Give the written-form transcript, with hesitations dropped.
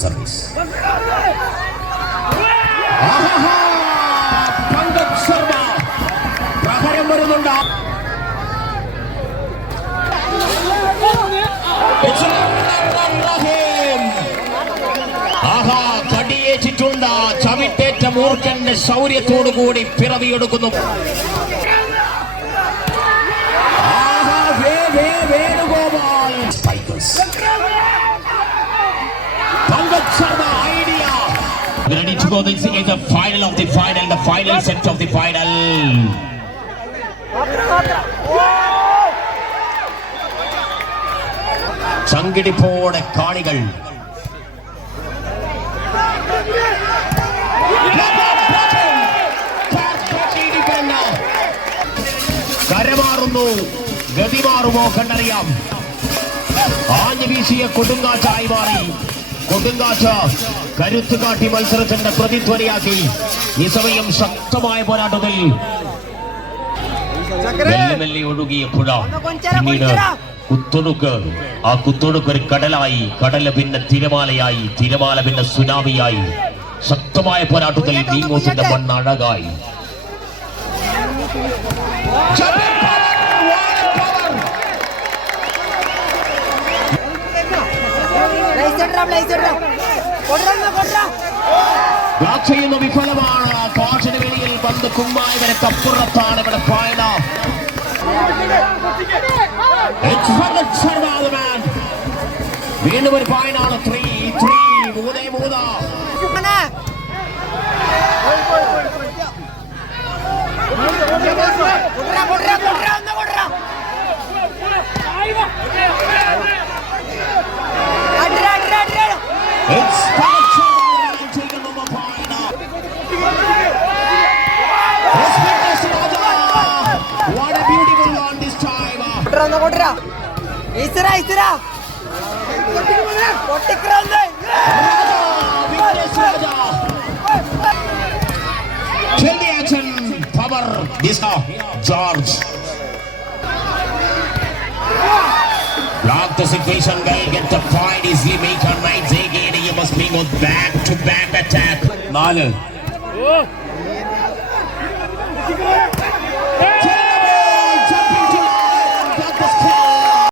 Service. Pankaj Sharma പ്രഹരം വരുന്നുണ്ട്. കടിയേറ്റിട്ടുണ്ട്. ചവിട്ടേറ്റ മൂർഖന്റെ ശൗര്യത്തോടുകൂടി പിറവിയെടുക്കുന്നു. Venugopal Pangaj Sharma idea. We're ready to go. This is the final of the final, the final set of the final. ചങ്കിടിപ്പോടെ കാണികൾ. കരമാറുന്നു. ഗതിമാറുമോ കണ്ടറിയാം. ആഞ്ഞു വീശിയ കൊടുങ്കാറ്റായി മാറി. കൊടുങ്കാറ്റ് കരുത്തു കാട്ടി മത്സരത്തിന്റെ പ്രതിധ്വനിയാക്കി. ഈ സമയം ശക്തമായ പോരാട്ടത്തിൽ മെല്ലെ ഒഴുകിയ പുഴ പിന്നീട് കുത്തൊടുക്ക്. ആ കുത്തൊടുക്ക് ഒരു കടലായി, കടല് പിന്നെ തിരമാലയായി, തിരമാല പിന്നെ സുനാമിയായി. ശക്തമായ പോരാട്ടത്തിൽ നീങ്ങോസിന്റെ മണ്ണഴകായി. ബ്ലോക്ക് ചെയ്യുന്ന വിഫലമാണ്. കാശിന് വെളിയിൽ പന്ത് കുമ്മായവരെ അപ്പുറത്താണ് ഇവിടെ ഫൈന. വീണ്ടും ഒരു ഫൈനാണ്. 3-3 What a beautiful one this time. Till the action, power, this George. Block the situation, guy, get the point, easily make her nights again. You must bring out back-to-back attack. 4